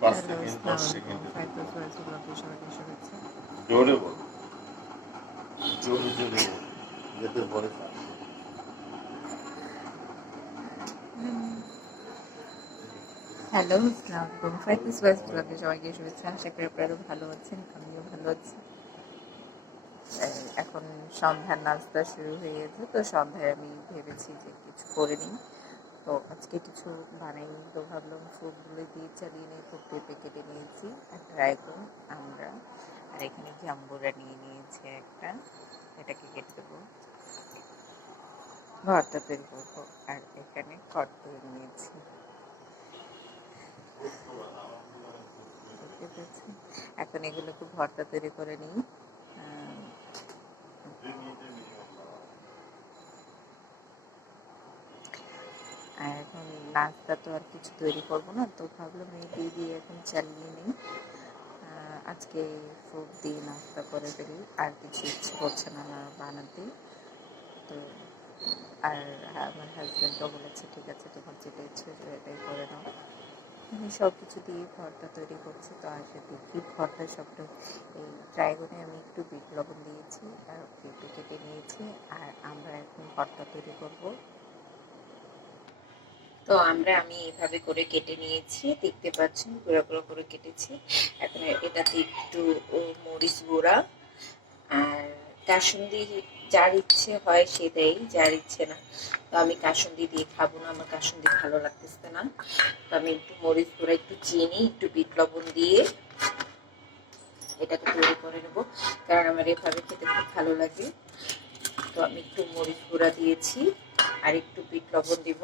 পাঁচ সেকেন্ড দশ সেকেন্ড জোরে বল জোরে জোরে বল যাতে ভরে হ্যালো আসসালামু আলাইকুম ফাইতুল সোয়াইসুল ব্লগে সবাইকে শুভেচ্ছা আশা করি আপনারা ভালো আছেন আমিও ভালো আছি এখন সন্ধ্যার নাস্তা শুরু হয়ে গেছে তো সন্ধ্যায় আমি ভেবেছি যে কিছু করে নিই তো আজকে কিছু বানাই তো ভাবলাম ফ্রুটগুলো দিয়ে চালিয়ে নিয়ে তো পেঁপে কেটে নিয়েছি। আর ড্রাগন আমরা আর এখানে জাম্বুরা নিয়ে নিয়েছি একটা, এটাকে কেটে দেবো। ভর্তা তৈরি করব, আর এখানে খড় তৈরি নিয়েছি? এখন এগুলোকে ভর্তা তৈরি করে নিই। আর এখন নাস্তা তো আর কিছু তৈরি করব না, তো ভাবলাম এই দিয়ে দিয়ে এখন চালিয়ে নিই। আজকে ফ্রুট দিয়ে নাস্তা করে ফেলি, আর কিছু ইচ্ছে করছে না আমার বানাতে। তো, আর আমার হাজব্যান্ডও বলেছে, ঠিক আছে, তোমার যেটা ইচ্ছে এটাই করে নাও। আমি সব কিছু দিয়ে ভর্তা তৈরি করছি, তো আসে দেখি ভর্তা সবটা এই ড্রাইগনে আমি একটু বিট লবণ দিয়েছি, আর পেঁপে কেটে নিয়েছি, আর আমরা এখন ভর্তা তৈরি করব। তো আমরা, আমি এভাবে করে কেটে নিয়েছি। দেখতে পাচ্ছেন, গুঁড়া, গুঁড়ো করে কেটেছি। এখন এটাতে একটু মরিচ গুঁড়া। আর কাসুন্দি যার ইচ্ছে হয় সে দেয়, যার ইচ্ছে না। তো আমি কাসুন্দি দিয়ে খাব না, আমার কাসুন্দি ভালো লাগতেছে না। তো আমি একটু মরিচ গুঁড়া, একটু চিনি, একটু বিট লবণ দিয়ে এটাকে তৈরি করে নেব। কারণ আমার এভাবে খেতে খুব ভালো লাগে। তো আমি একটু মরিচ গুঁড়া দিয়েছি, আর একটু বিট লবণ দিব।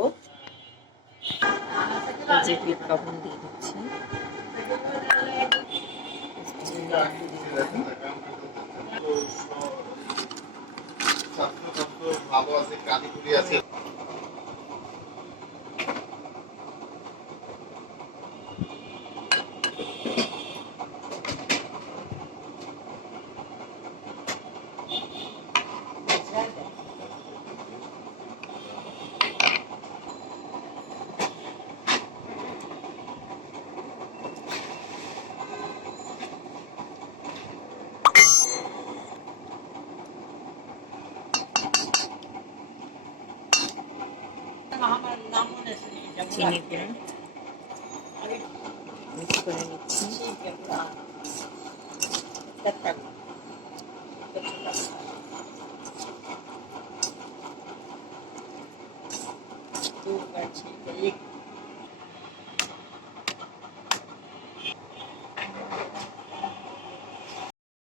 যে বিট লবণ দিয়ে দিচ্ছি। ছাত্র ছাত্র ভালো আছে। 진이구나. 이렇게 보내겠지.